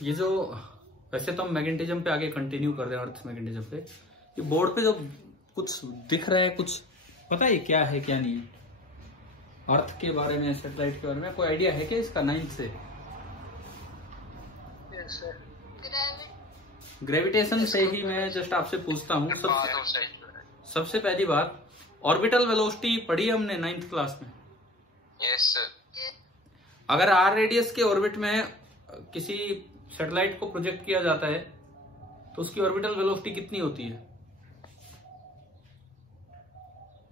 ये जो वैसे तो हम मैग्नेटिज्म पे आगे कंटिन्यू कर रहे हैं, अर्थ मैग्नेटिज्म पे। ये बोर्ड पे जो कुछ दिख रहा है, कुछ पता है क्या है क्या नहीं है? अर्थ के बारे में, सैटेलाइट के बारे में कोई आइडिया है क्या इसका 9th से? ग्रेविटेशन से ही मैं जस्ट आपसे पूछता हूँ। सबसे पहली बात, ऑर्बिटल वेलोसिटी पढ़ी है हमने 9th क्लास में। Yes sir. अगर आर रेडियस के ऑर्बिट में किसी सैटेलाइट को प्रोजेक्ट किया जाता है तो उसकी ऑर्बिटल वेलोसिटी कितनी होती है?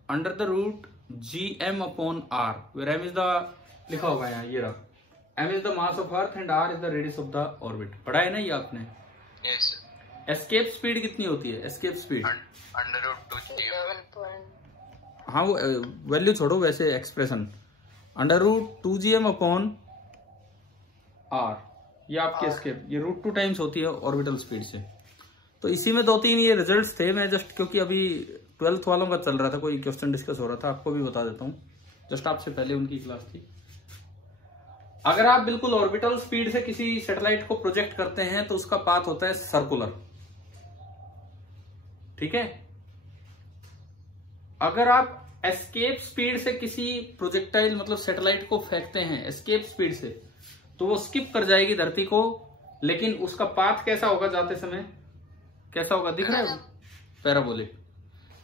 Under the root gm/r, where m is the, लिखा होगा यहाँ, ये रहा, m is the mass of earth and r is the radius of the orbit. पढ़ा है ना ये आपने? यस। एस्केप स्पीड कितनी होती है? Escape speed under root 2g। हाँ वो वैल्यू छोड़ो, वैसे एक्सप्रेशन अंडर रूट 2gm/r, ये आपके एस्केप, ये √2 टाइम्स होती है ऑर्बिटल स्पीड से। तो इसी में 2-3 ये रिजल्ट्स थे। मैं जस्ट क्योंकि अभी 12th वालों का चल रहा था, कोई क्वेश्चन डिस्कस हो रहा था, आपको भी बता देता हूँ, जस्ट आपसे पहले उनकी क्लास थी। अगर आप बिल्कुल ऑर्बिटल स्पीड से किसी सैटेलाइट को प्रोजेक्ट करते हैं तो उसका पाथ होता है सर्कुलर, ठीक है। अगर आप एस्केप स्पीड से किसी प्रोजेक्टाइल मतलब सैटेलाइट को फेंकते हैं एस्केप स्पीड से, तो वो स्किप कर जाएगी धरती को, लेकिन उसका पाथ कैसा होगा जाते समय? कैसा होगा, दिख रहा है? पैराबोलिक।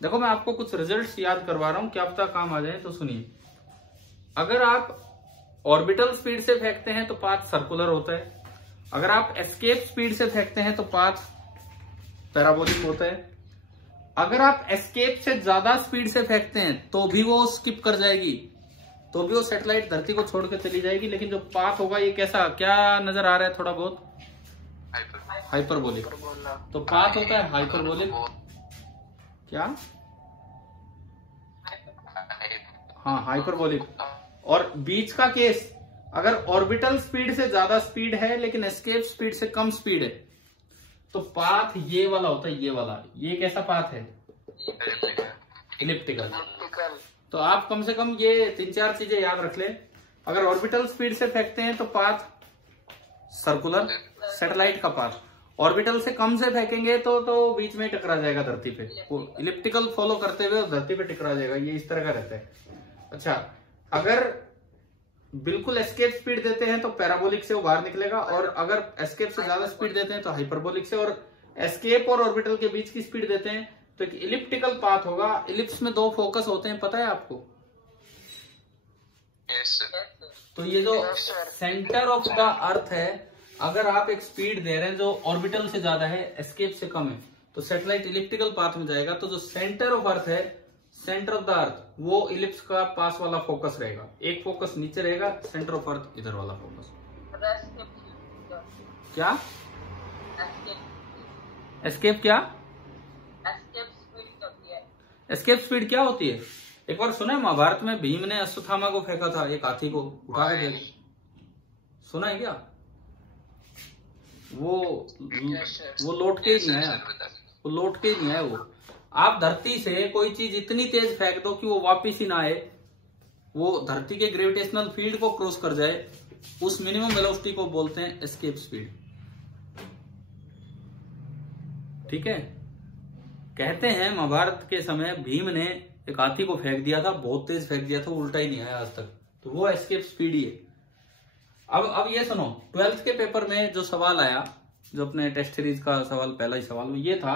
देखो मैं आपको कुछ रिजल्ट्स याद करवा रहा हूं, क्या पता काम आ जाए, तो सुनिए। अगर आप ऑर्बिटल स्पीड से फेंकते हैं तो पाथ सर्कुलर होता है। अगर आप एस्केप स्पीड से फेंकते हैं तो पाथ पैराबोलिक होता है। अगर आप एस्केप से ज्यादा स्पीड से फेंकते हैं तो भी वो स्किप कर जाएगी, तो भी वो सैटेलाइट धरती को छोड़ के चली जाएगी, लेकिन जो पाथ होगा ये कैसा, क्या नजर आ रहा है थोड़ा बहुत? हाइपरबोलिक। तो पाथ होता है हाइपरबोलिक। क्या? हाँ हाइपरबोलिक। और बीच का केस, अगर ऑर्बिटल स्पीड से ज्यादा स्पीड है लेकिन एस्केप स्पीड से कम स्पीड है तो पाथ ये वाला होता है, ये वाला। ये कैसा पाथ है? इलिप्टिकल। तो आप कम से कम ये 3-4 चीजें याद रख ले। अगर ऑर्बिटल स्पीड से फेंकते हैं तो पाथ सर्कुलर, सैटेलाइट का पाथ। ऑर्बिटल से कम से फेंकेंगे तो बीच में टकरा जाएगा धरती पे, वो इलिप्टिकल फॉलो करते हुए धरती पे टकरा जाएगा, ये इस तरह का रहता है। अच्छा, अगर बिल्कुल एस्केप स्पीड देते हैं तो पैराबोलिक से वो बाहर निकलेगा, और अगर एस्केप से ज्यादा स्पीड देते हैं तो हाइपरबोलिक से, और एस्केप और ऑर्बिटल के बीच की स्पीड देते हैं तो एक इलिप्टिकल पाथ होगा। इलिप्स में 2 फोकस होते हैं, पता है आपको? यस। तो ये जो सेंटर ऑफ द अर्थ है, अगर आप एक स्पीड दे रहे हैं जो ऑर्बिटल से ज्यादा है, एस्केप से कम है, तो सैटेलाइट इलिप्टिकल पाथ में जाएगा। तो जो सेंटर ऑफ अर्थ है, सेंटर ऑफ द अर्थ, वो इलिप्स का पास वाला फोकस रहेगा। एक फोकस नीचे रहेगा, सेंटर ऑफ अर्थ इधर वाला फोकस। क्या? एस्केप क्या? एस्केप स्पीड क्या होती है? एक बार सुना है महाभारत में भीम ने अश्वत्थामा को फेंका था, एक हाथी को उठा के फेंका, सुना है क्या? वो लौट के ही नहीं आया, वो लौट के ही नहीं आया। वो आप धरती से कोई चीज इतनी तेज फेंक दो कि वो वापिस ही ना आए, वो धरती के ग्रेविटेशनल फील्ड को क्रॉस कर जाए, उस मिनिमम वेलोसिटी को बोलते हैं एस्केप स्पीड, ठीक है। कहते हैं महाभारत के समय भीम ने एक हाथी को फेंक दिया था, बहुत तेज फेंक दिया था, उल्टा ही नहीं आया आज तक, तो वो एस्केप स्पीड ही है। अब ये सुनो, 12th के पेपर में जो सवाल आया, जो अपने टेस्ट सीरीज का सवाल, पहला ही सवाल वो ये था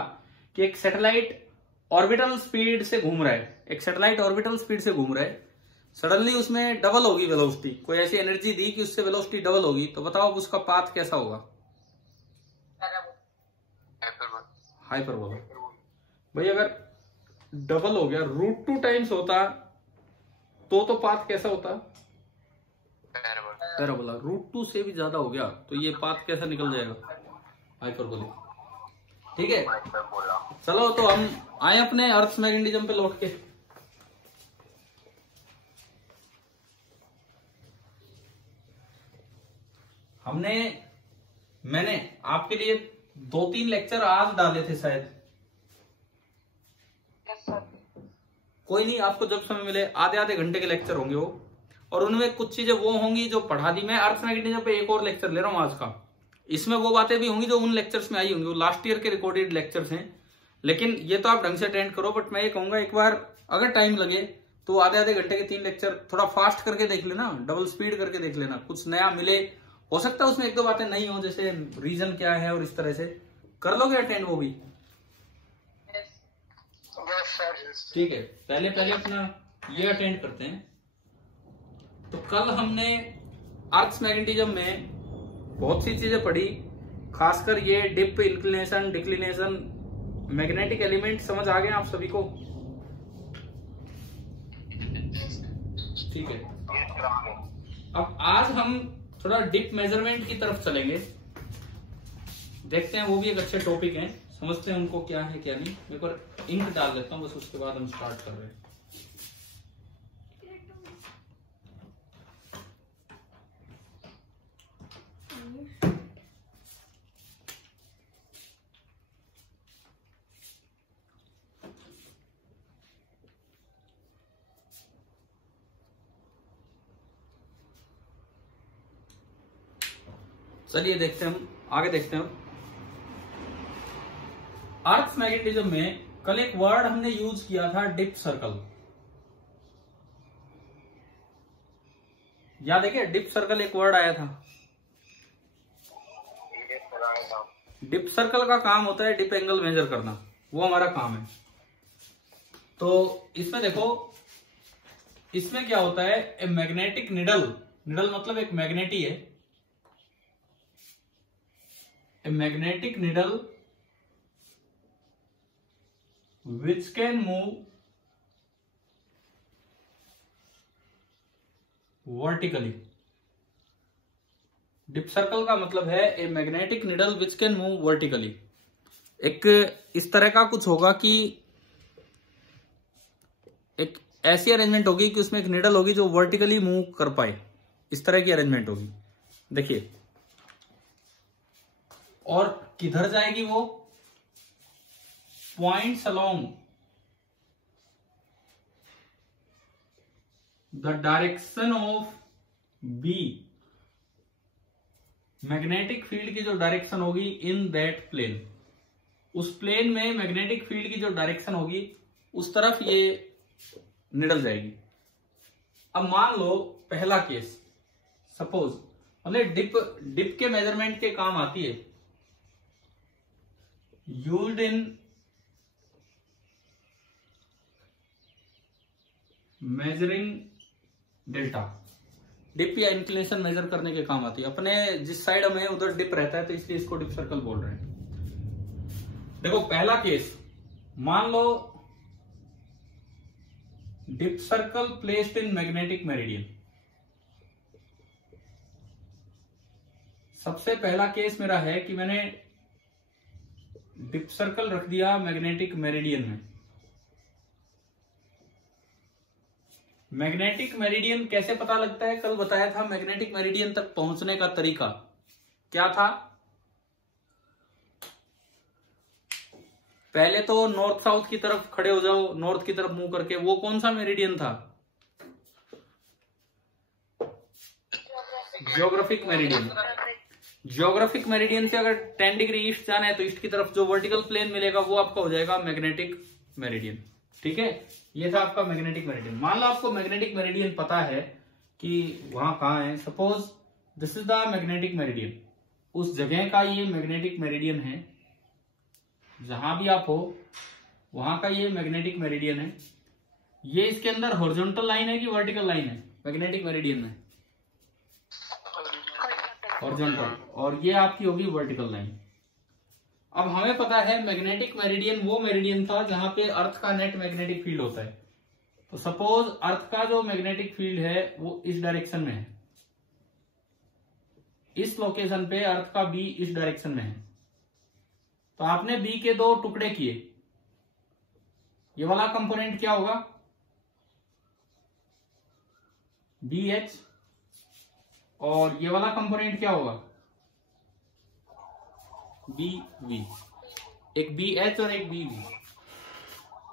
कि एक सैटेलाइट ऑर्बिटल स्पीड से घूम रहा है, एक सैटेलाइट ऑर्बिटल स्पीड से घूम रहा है, सडनली उसमें डबल होगी वेलोसिटी, कोई ऐसी एनर्जी दी कि उससे वेलोसिटी डबल होगी, तो बताओ अब उसका पाथ कैसा होगा? हाइपरबोला। भाई अगर डबल हो गया, √2 टाइम्स होता तो पाथ कैसा होता? पैराबोला। √2 से भी ज्यादा हो गया तो ये पाथ कैसा निकल जाएगा? हाइपरबोलिक, ठीक है। चलो तो हम आए अपने अर्थ मैग्नेटिज्म पे लौट के। मैंने आपके लिए 2-3 लेक्चर आज डाले थे शायद, कोई नहीं, आपको जब समय मिले आधे घंटे के लेक्चर होंगे वो, और उनमें कुछ चीजें वो होंगी जो पढ़ा दी। मैं अर्थ मैग्नेटिज्म पे एक और लेक्चर ले रहा हूँ आज का, इसमें वो बातें भी होंगी जो उन लेक्चर्स में आई होंगी, वो लास्ट ईयर के रिकॉर्डेड लेक्चर्स हैं। लेकिन ये तो आप ढंग से अटेंड करो। बट मैं ये कहूंगा एक बार अगर टाइम लगे तो आधे आधे घंटे के 3 लेक्चर थोड़ा फास्ट करके देख लेना, डबल स्पीड करके देख लेना, कुछ नया मिले। हो सकता है उसमें एक दो बातें नहीं हो, जैसे रीजन क्या है और इस तरह से। कर लोगे अटेंड वो भी? ठीक है, पहले अपना ये अटेंड करते हैं। तो कल हमने अर्थ मैग्नेटिज्म में बहुत सी चीजें पढ़ी, खासकर ये dip, inclination, declination, magnetic element समझ आ गए आप सभी को? ठीक है, अब आज हम थोड़ा डिप मेजरमेंट की तरफ चलेंगे, देखते हैं, वो भी एक अच्छे टॉपिक हैं, समझते हैं उनको क्या है क्या नहीं। मैं एक इंक डाल देता हूं बस, उसके बाद हम स्टार्ट कर रहे हैं। चलिए देखते हैं, हम आगे देखते हैं। अर्थ मैग्नेटिज्म में कल एक वर्ड हमने यूज किया था, डिप सर्कल। याद है क्या? डिप सर्कल एक वर्ड आया था। डिप सर्कल का काम होता है डिप एंगल मेजर करना, वो हमारा काम है। तो इसमें देखो, इसमें क्या होता है, ए मैग्नेटिक निडल, निडल मतलब एक मैग्नेटी है, a magnetic needle which can move vertically। Dip circle का मतलब है a magnetic needle which can move vertically. एक इस तरह का कुछ होगा कि एक ऐसी अरेंजमेंट होगी कि उसमें एक निडल होगी जो वर्टिकली मूव कर पाए, इस तरह की अरेंजमेंट होगी। देखिए, और किधर जाएगी वो? Points along the direction of B, magnetic field की जो डायरेक्शन होगी इन दैट प्लेन, उस प्लेन में मैग्नेटिक फील्ड की जो डायरेक्शन होगी उस तरफ ये निडल जाएगी। अब मान लो पहला केस, सपोज मतलब डिप के मेजरमेंट के काम आती है, used in measuring delta. Dip या इंक्लिनेशन मेजर करने के काम आती है। अपने जिस साइड हमें उधर डिप रहता है तो इसलिए इसको डिप सर्कल बोल रहे हैं। देखो पहला केस, मान लो dip circle placed in magnetic meridian. सबसे पहला केस मेरा है कि मैंने डिप सर्कल रख दिया मैग्नेटिक मेरिडियन में। मैग्नेटिक मेरिडियन कैसे पता लगता है? कल बताया था मैग्नेटिक मेरिडियन तक पहुंचने का तरीका क्या था। पहले तो नॉर्थ साउथ की तरफ खड़े हो जाओ, नॉर्थ की तरफ मुंह करके। वो कौन सा मेरिडियन था? Geographic meridian. जियोग्राफिक मेरिडियन से अगर 10 डिग्री ईस्ट जाना है तो ईस्ट की तरफ जो वर्टिकल प्लेन मिलेगा वो आपका हो जाएगा मैग्नेटिक मेरिडियन। ठीक है, ये था आपका मैग्नेटिक मेरिडियन। मान लो आपको मैग्नेटिक मेरिडियन पता है कि वहां कहां है। Suppose this is the magnetic meridian, उस जगह का ये मैग्नेटिक मेरिडियन है, जहां भी आप हो वहां का ये मैग्नेटिक मेरिडियन है। ये इसके अंदर हॉरिजॉन्टल लाइन है कि वर्टिकल लाइन है मैग्नेटिक मेरिडियन में? हॉरिजॉन्टल, और ये आपकी होगी वर्टिकल लाइन। अब हमें पता है मैग्नेटिक मेरिडियन वो मेरिडियन था जहां पे अर्थ का नेट मैग्नेटिक फील्ड होता है। तो सपोज अर्थ का जो मैग्नेटिक फील्ड है वो इस डायरेक्शन में है, इस लोकेशन पे अर्थ का बी इस डायरेक्शन में है। तो आपने बी के 2 टुकड़े किए, ये वाला कंपोनेंट क्या होगा? बी एच, और ये वाला कंपोनेंट क्या होगा? B V. एक बी एच और एक बी वी।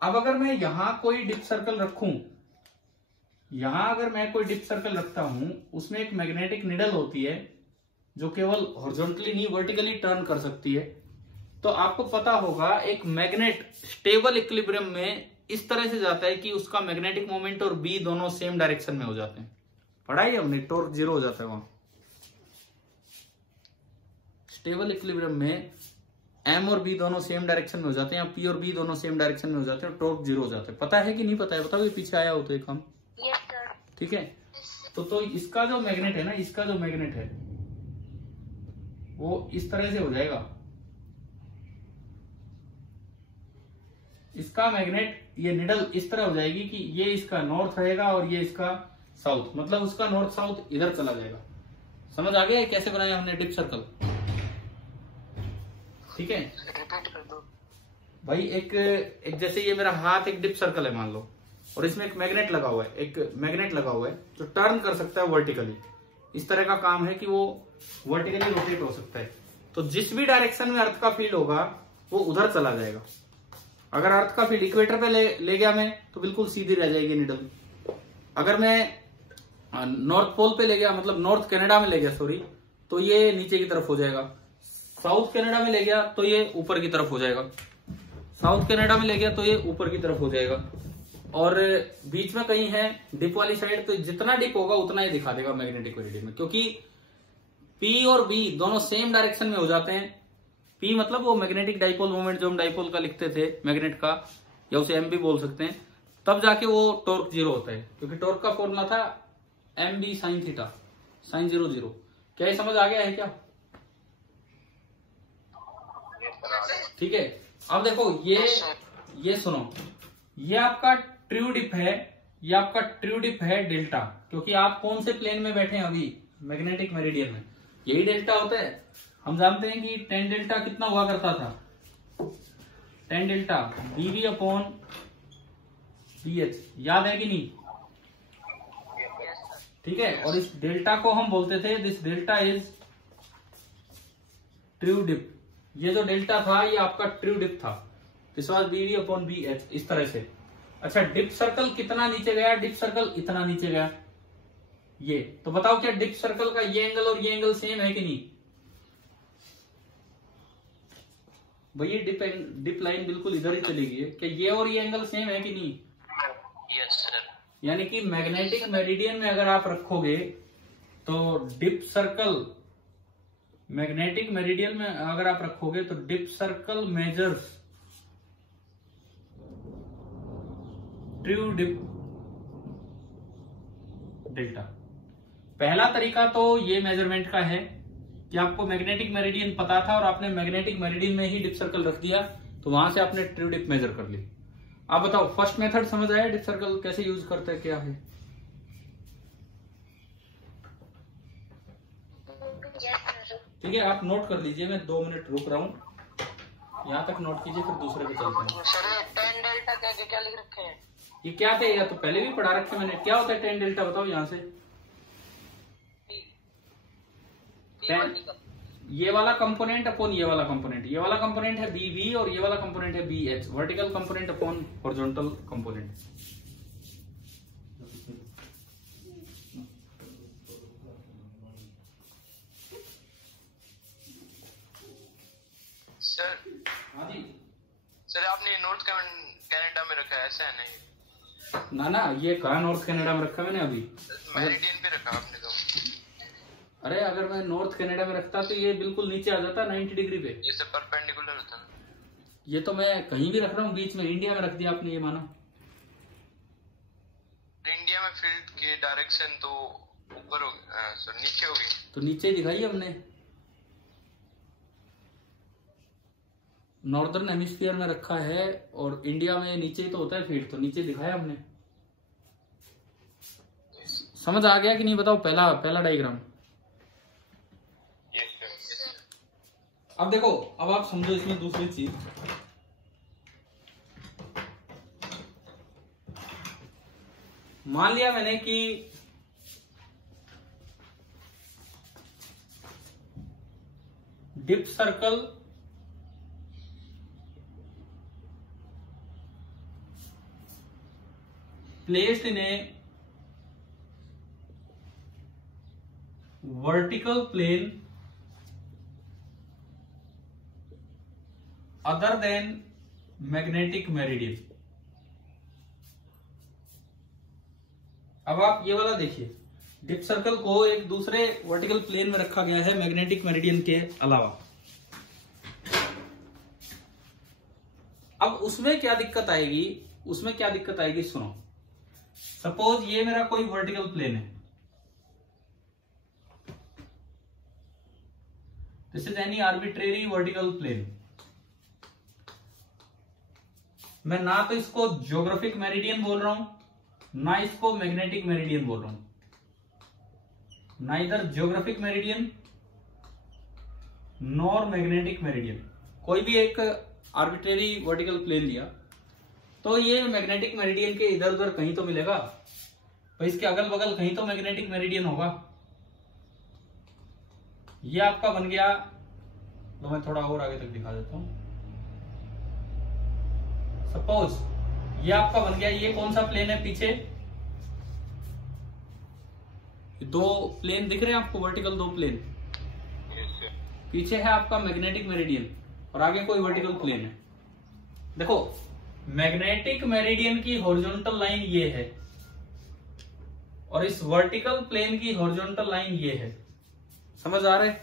अब अगर मैं यहां कोई डिप सर्कल रखूं, यहां अगर मैं कोई डिप सर्कल रखता हूं, उसमें एक मैग्नेटिक निडल होती है जो केवल हॉरिजॉन्टली नहीं वर्टिकली टर्न कर सकती है। तो आपको पता होगा एक मैग्नेट स्टेबल इक्विलिब्रियम में इस तरह से जाता है कि उसका मैग्नेटिक मोमेंट और बी दोनों सेम डायरेक्शन में हो जाते हैं। पढ़ा ही हमने, टॉर्क जीरो हो जाता है वहां। स्टेबल इक्विलिब्रियम में एम और बी दोनों सेम डायरेक्शन में हो जाते हैं, या पी और बी दोनों सेम डायरेक्शन में हो जाते हैं और टॉर्क जीरो हो जाता है। पता है कि नहीं पता है? बताओ, ये पीछे आया हो तो एक हम। ठीक है, तो इसका जो मैग्नेट है ना, इसका जो मैग्नेट है वो इस तरह से हो जाएगा। इसका मैग्नेट, ये निडल इस तरह हो जाएगी कि ये इसका नॉर्थ रहेगा और ये इसका साउथ, मतलब उसका नॉर्थ साउथ इधर चला जाएगा। समझ आ गया कैसे बनाया हमने डिप सर्कल? ठीक है भाई, एक जैसे ये मेरा हाथ एक डिप सर्कल है मान लो, और इसमें एक मैग्नेट लगा हुआ है, जो टर्न कर सकता है वर्टिकली। इस तरह का काम है कि वो वर्टिकली रोटेट हो सकता है। तो जिस भी डायरेक्शन में अर्थ का फील्ड होगा वो उधर चला जाएगा। अगर अर्थ का फील्ड इक्वेटर पे ले गया मैं, तो बिल्कुल सीधी रह जाएगी निडल। अगर मैं नॉर्थ पोल पे ले गया, मतलब नॉर्थ कनाडा में ले गया सॉरी, तो ये नीचे की तरफ हो जाएगा। साउथ कनाडा में ले गया तो ये ऊपर की तरफ हो जाएगा। साउथ कनाडा में ले गया तो ये ऊपर की तरफ हो जाएगा। और बीच में कहीं है डिप वाली साइड, तो जितना डिप होगा उतना ही दिखा देगा मैग्नेटिक मेरिडियन में, क्योंकि पी और बी दोनों सेम डायरेक्शन में हो जाते हैं। पी मतलब वो मैग्नेटिक डाइपोल मोमेंट जो हम डाइपोल का लिखते थे मैग्नेट का, या उसे एम भी बोल सकते हैं, तब जाके वो टॉर्क जीरो होता है। क्योंकि टॉर्क का फॉर्मूला था M B sine theta, sine 0 0। क्या ये समझ आ गया है क्या? ठीक है, अब देखो ये सुनो, ये आपका ट्रू डिप है, ये आपका ट्रू डिप है डेल्टा। क्योंकि आप कौन से प्लेन में बैठे हैं अभी? मैग्नेटिक मेरिडियन में। यही डेल्टा होता है। हम जानते हैं कि टेन डेल्टा कितना हुआ करता था? टेन डेल्टा बीवी अपॉन बी एच, याद है कि नहीं? ठीक है, और इस डेल्टा को हम बोलते थे this delta is true dip. ये जो डेल्टा था ये आपका ट्रू डिप था। This was B V upon B H, इस तरह से। अच्छा, डिप सर्कल कितना नीचे गया? डिप सर्कल इतना नीचे गया ये। तो बताओ क्या डिप सर्कल का ये एंगल और ये एंगल सेम है कि नहीं? भैया डिप लाइन बिल्कुल इधर ही चली गई है। क्या ये और ये एंगल सेम है कि नहीं? Yes sir. यानी कि मैग्नेटिक मेरिडियन में अगर आप रखोगे तो डिप सर्कल, मैग्नेटिक मेरिडियन में अगर आप रखोगे तो dip circle measures true dip delta. पहला तरीका तो ये मेजरमेंट का है कि आपको मैग्नेटिक मेरिडियन पता था और आपने मैग्नेटिक मेरिडियन में ही डिप सर्कल रख दिया, तो वहां से आपने ट्रू डिप मेजर कर ली। आप बताओ, फर्स्ट मेथड समझ आया? डिप सर्कल कैसे यूज करते हैं, क्या है? ठीक है, आप नोट कर लीजिए, मैं 2 मिनट रुक रहा हूं, यहां तक नोट कीजिए, फिर दूसरे पे चलते हैं। सर टेन डेल्टा क्या लिख रखे हैं? ये क्या थे? या तो पहले भी पढ़ा रखे मैंने। क्या होता है टेन डेल्टा? बताओ यहां से। ये वाला कंपोनेंट अपॉन ये वाला कंपोनेंट, ये वाला कंपोनेंट है बी वी और ये वाला कंपोनेंट है B H. Vertical component upon horizontal component. Sir हाँ जी सर, आपने नॉर्थ कनाडा में रखा है, ऐसा है नहीं? ना, ये कहा नॉर्थ कनाडा में रखा मैंने अभी? मेरिडियन पे रखा आपने तो। अरे अगर मैं नॉर्थ कनाडा में रखता तो ये बिल्कुल नीचे आ जाता 90 डिग्री पे। ये सब परपेंडिकुलर होता है। ये तो मैं कहीं भी रख रहा हूँ, बीच में इंडिया में रख दिया आपने, ये माना? इंडिया में फील्ड की डायरेक्शन तो ऊपर हो सर नीचे होगी, तो नीचे दिखाई हमने। नॉर्दर्न हेमिस्फीयर में रखा है और इंडिया में नीचे ही तो होता है फील्ड, तो नीचे दिखाया हमने। समझ आ गया कि नहीं? बताओ पहला डायग्राम। अब देखो, अब आप समझो इसमें दूसरी चीज। मान लिया मैंने कि dip circle placed in a vertical plane other than magnetic meridian. अब आप ये वाला देखिए, डिप सर्कल को एक दूसरे वर्टिकल प्लेन में रखा गया है मैग्नेटिक मेरिडियन के अलावा। अब उसमें क्या दिक्कत आएगी, उसमें क्या दिक्कत आएगी सुनो। सपोज ये मेरा कोई वर्टिकल प्लेन है, this is any arbitrary vertical plane. मैं ना तो इसको ज्योग्राफिक मेरिडियन बोल रहा हूं, ना इसको मैग्नेटिक मेरिडियन बोल रहा हूं, ना इधर geographic meridian nor magnetic meridian. कोई भी एक आर्बिट्रेरी वर्टिकल प्लेन लिया तो ये मैग्नेटिक मेरिडियन के इधर उधर कहीं तो मिलेगा, तो इसके अगल बगल कहीं तो मैग्नेटिक मेरिडियन होगा। ये आपका बन गया, तो मैं थोड़ा और आगे तक दिखा देता हूं। सपोज ये आपका बन गया, ये कौन सा प्लेन है, पीछे दो प्लेन दिख रहे हैं आपको, वर्टिकल दो प्लेन। पीछे है आपका मैग्नेटिक मेरिडियन और आगे कोई वर्टिकल प्लेन है। देखो मैग्नेटिक मेरिडियन की हॉरिजॉन्टल लाइन ये है और इस वर्टिकल प्लेन की हॉरिजॉन्टल लाइन ये है। समझ आ रहे?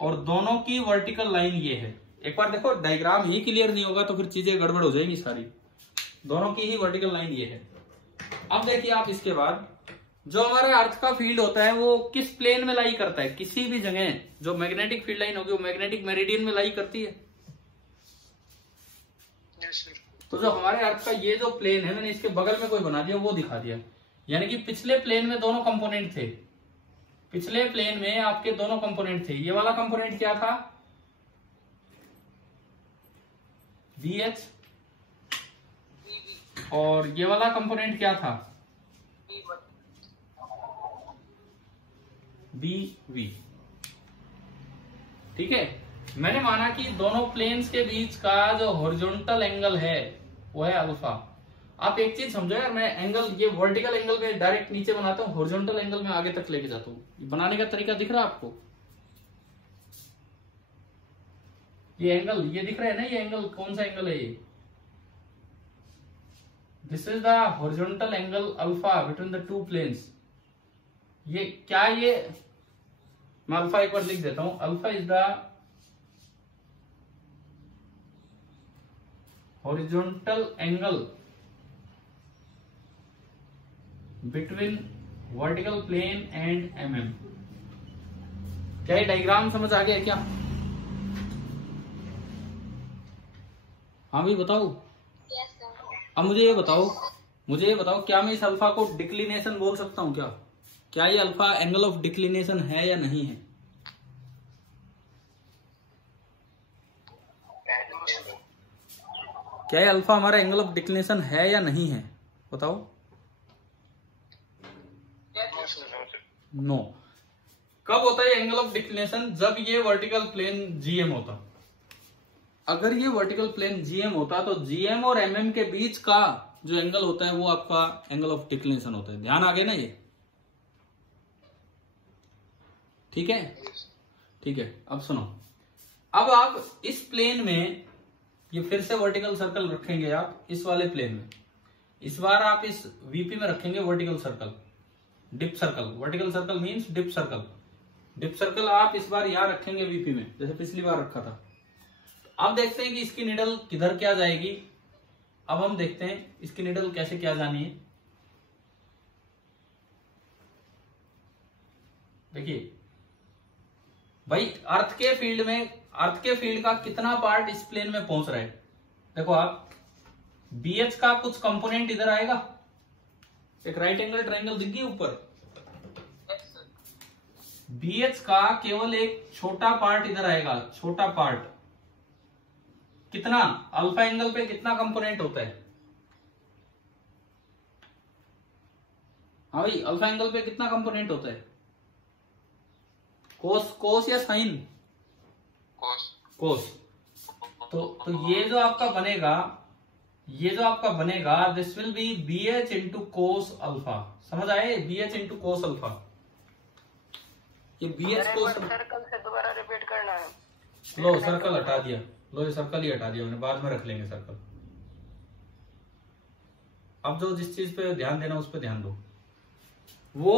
और दोनों की वर्टिकल लाइन ये है। एक बार देखो डायग्राम ही क्लियर नहीं होगा तो फिर चीजें गड़बड़ हो जाएंगी सारी। दोनों की ही वर्टिकल लाइन ये है। अब देखिए आप इसके बाद जो हमारे अर्थ का फील्ड होता है वो किस प्लेन में लाई करता है, किसी भी जगह जो मैग्नेटिक फील्ड लाइन होगी वो मैग्नेटिक मेरिडियन में लाई करती है। तो जो हमारे अर्थ का ये जो प्लेन है, मैंने इसके बगल में कोई बना दिया वो दिखा दिया। यानी कि पिछले प्लेन में दोनों कंपोनेंट थे, पिछले प्लेन में आपके दोनों कंपोनेंट थे। ये वाला कंपोनेंट क्या था, VH, और ये वाला कंपोनेंट क्या था, BV। ठीक है, मैंने माना कि दोनों प्लेन्स के बीच का जो हॉरिजॉन्टल एंगल है वो है अल्फा। आप एक चीज समझो यार, मैं एंगल ये वर्टिकल एंगल में डायरेक्ट नीचे बनाता हूँ, हॉरिजॉन्टल एंगल में आगे तक लेके जाता हूँ। बनाने का तरीका दिख रहा है आपको? ये एंगल ये दिख रहा है ना, ये एंगल कौन सा एंगल है ये? This is the horizontal angle alpha between the two planes. ये क्या, ये मैं अल्फा एक बार लिख देता हूं। Alpha is the horizontal angle between vertical plane and MM। क्या ये डायग्राम समझ आ गया क्या? हाँ भी बताओ। अब मुझे ये बताओ क्या मैं इस अल्फा को डिक्लिनेशन बोल सकता हूँ क्या? क्या ये अल्फा एंगल ऑफ डिक्लिनेशन है या नहीं है? क्या ये अल्फा हमारा एंगल ऑफ डिक्लिनेशन है या नहीं है? बताओ। नो। कब होता है एंगल ऑफ डिक्लिनेशन? जब ये वर्टिकल प्लेन GM होता। अगर ये वर्टिकल प्लेन GM होता तो GM और MM के बीच का जो एंगल होता है वो आपका एंगल ऑफ डिक्लिनेशन होता है। ध्यान आ गया ना ये? ठीक है, ठीक है। अब सुनो, अब आप इस प्लेन में ये फिर से वर्टिकल सर्कल रखेंगे आप इस वाले प्लेन में। इस बार आप इस VP में रखेंगे vertical circle, dip circle. Vertical circle means dip circle. Dip circle आप इस बार यहां रखेंगे VP में, जैसे पिछली बार रखा था। अब देखते हैं कि इसकी निडल किधर क्या जाएगी। अब हम देखते हैं इसकी निडल कैसे क्या जानी है। देखिए भाई, अर्थ के फील्ड का कितना पार्ट इस प्लेन में पहुंच रहा है। देखो आप, BH का कुछ कंपोनेंट इधर आएगा, एक राइट एंगल ट्रायंगल दिख गई ऊपर। BH का केवल एक छोटा पार्ट इधर आएगा, छोटा पार्ट। कितना? अल्फा एंगल पे कितना कंपोनेंट होता है? हाँ भाई, अल्फा एंगल पे कितना कंपोनेंट होता है? कोस या साइन? कोस। तो ये जो आपका बनेगा this will be BH into cos alpha. समझ आए? BH into cos alpha. ये BH को सर्कल से दोबारा रिपीट करना है। लो सर्कल हटा दिया, लो ये सर्कल ही हटा दिया मैंने, बाद में रख लेंगे सर्कल। अब जो जिस चीज पे ध्यान देना उस पे ध्यान दो। वो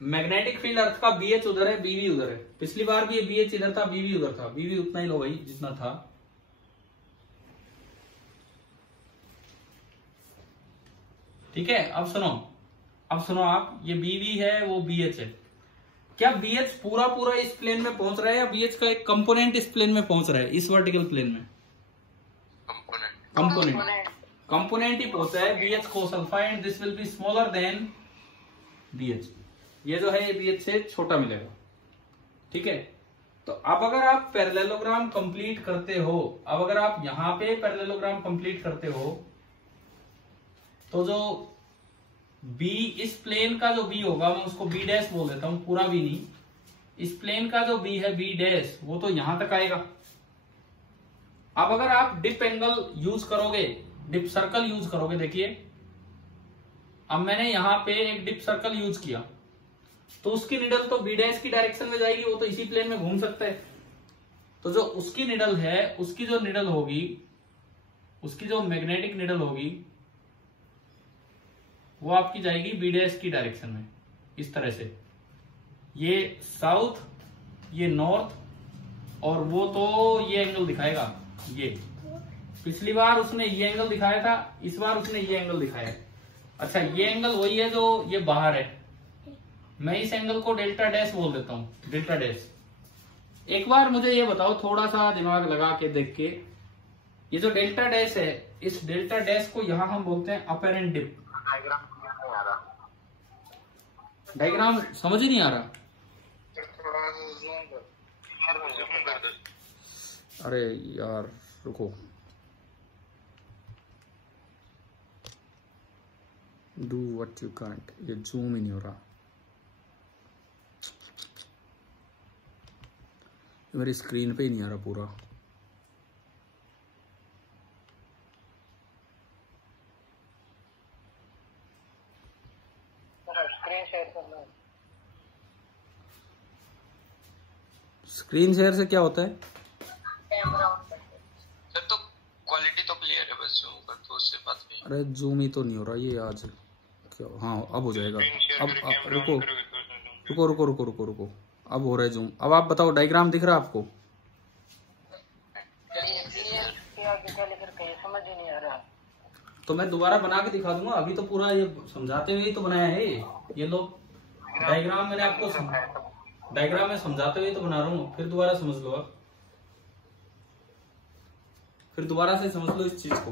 मैग्नेटिक फील्ड अर्थ का BH उधर है, BV उधर है। पिछली बार भी ये BH इधर था, BV उधर था। BV उतना ही लो भाई जितना था। ठीक है, अब सुनो आप, ये BV है, वो BH है। क्या BH पूरा पूरा इस प्लेन में पहुंच रहा है, या BH का एक कंपोनेंट इस प्लेन में पहुंच रहा है, इस वर्टिकल प्लेन में? कंपोनेंट ही पहुंचा है BH cos alpha, and this will be smaller than BH। ये जो है ये BH से छोटा मिलेगा। ठीक है, तो अब अगर आप पैरेललोग्राम कंप्लीट करते हो, अब अगर आप यहां पे पैरेललोग्राम कंप्लीट करते हो, तो जो B, इस प्लेन का जो B होगा, मैं उसको B डैश बोल देता हूं, पूरा B नहीं। इस प्लेन का जो B है B डैश, वो तो यहां तक आएगा। अब अगर आप डिप एंगल यूज करोगे, डिप सर्कल यूज करोगे, देखिए अब मैंने यहां पे एक डिप सर्कल यूज किया, तो उसकी निडल तो B डैश की डायरेक्शन में जाएगी, वो तो इसी प्लेन में घूम सकता है। तो जो उसकी निडल है, उसकी जो निडल होगी, उसकी जो मैग्नेटिक निडल होगी, वो आपकी जाएगी B डैश की डायरेक्शन में, इस तरह से। ये साउथ, ये नॉर्थ, और वो तो ये एंगल दिखाएगा। ये पिछली बार उसने ये एंगल दिखाया था, इस बार उसने ये एंगल दिखाया। अच्छा, ये एंगल वही है जो ये बाहर है। मैं इस एंगल को डेल्टा डैश बोल देता हूं, डेल्टा डैश। एक बार मुझे ये बताओ, थोड़ा सा दिमाग लगा के देख के, ये जो डेल्टा डैश है, इस डेल्टा डैश को यहां हम बोलते हैं अपेरेंट डिप। डायग्राम समझ ही नहीं आ रहा? अरे यार रुको, डू व्हाट यू कांट, ये जूम ही नहीं हो रहा। मेरी स्क्रीन पे ही नहीं आ रहा पूरा। स्क्रीन शेयर से क्या होता है? सर तो क्वालिटी तो क्लियर है, बस जूम कर तो उससे बात नहीं। अरे जूम ही तो नहीं हो रहा ये आज क्या। हाँ अब हो जाएगा। अब रुको रुको रुको रुको रुको रुको, अब हो रहा है जूम। अब आप बताओ, डायग्राम दिख रहा है आपको? तो मैं दोबारा बना के दिखा दूंगा, अभी तो पूरा ये समझाते हुए ही तो बनाया है। ये लो डायग्राम मैंने आपको डायग्राम में समझाते हुए तो बना रहा हूँ, फिर दोबारा समझ लो आप, फिर दोबारा से समझ लो इस चीज को।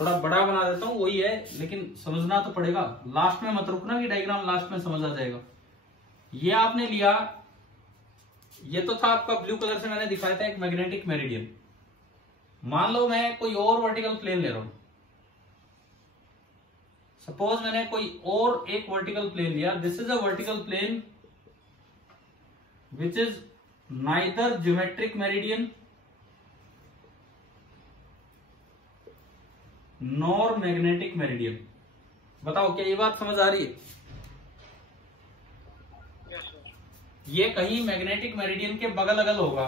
थोड़ा बड़ा बना देता हूँ, वही है, लेकिन समझना तो पड़ेगा। लास्ट में मत रुकना कि डायग्राम लास्ट में समझ आ जाएगा। ये आपने लिया, ये तो था आपका ब्लू कलर से मैंने दिखाया था एक मैग्नेटिक मेरिडियन। मान लो मैं कोई और वर्टिकल प्लेन ले रहा हूं, सपोज मैंने कोई और एक वर्टिकल प्लेन लिया। This is a vertical plane which is neither geometric meridian nor magnetic meridian। बताओ क्या ये बात समझ आ रही है? ये कहीं मैग्नेटिक मेरिडियन के बगल अगल होगा।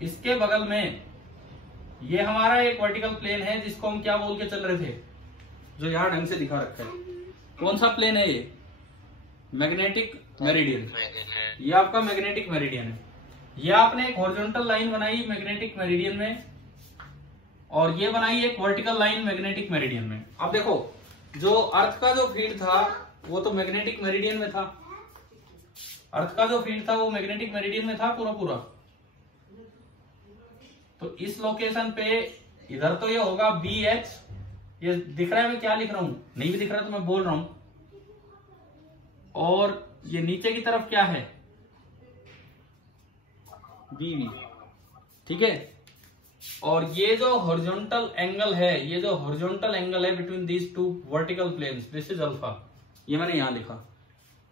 इसके बगल में ये हमारा एक वर्टिकल प्लेन है, जिसको हम क्या बोल के चल रहे थे, जो यहां ढंग से दिखा रखा है। कौन सा प्लेन है ये? Magnetic meridian. ये आपका मैग्नेटिक मेरिडियन है। ये आपने एक हॉरिजॉन्टल लाइन बनाई मैग्नेटिक मेरिडियन में, और ये बनाई एक वर्टिकल लाइन मैग्नेटिक मेरिडियन में। अब देखो, जो अर्थ का जो फील्ड था वो तो मैग्नेटिक मेरिडियन में था। अर्थ का जो फील्ड था वो मैग्नेटिक मेरिडियन में था पूरा पूरा। तो इस लोकेशन पे इधर तो ये होगा BH। ये दिख रहा है मैं क्या लिख रहा हूं? नहीं भी दिख रहा तो मैं बोल रहा हूं। और ये नीचे की तरफ क्या है? BV। ठीक है, और ये जो हॉरिजॉन्टल एंगल है, ये जो हॉरिजॉन्टल एंगल है between these two vertical planes, this is alpha. ये मैंने यहां लिखा।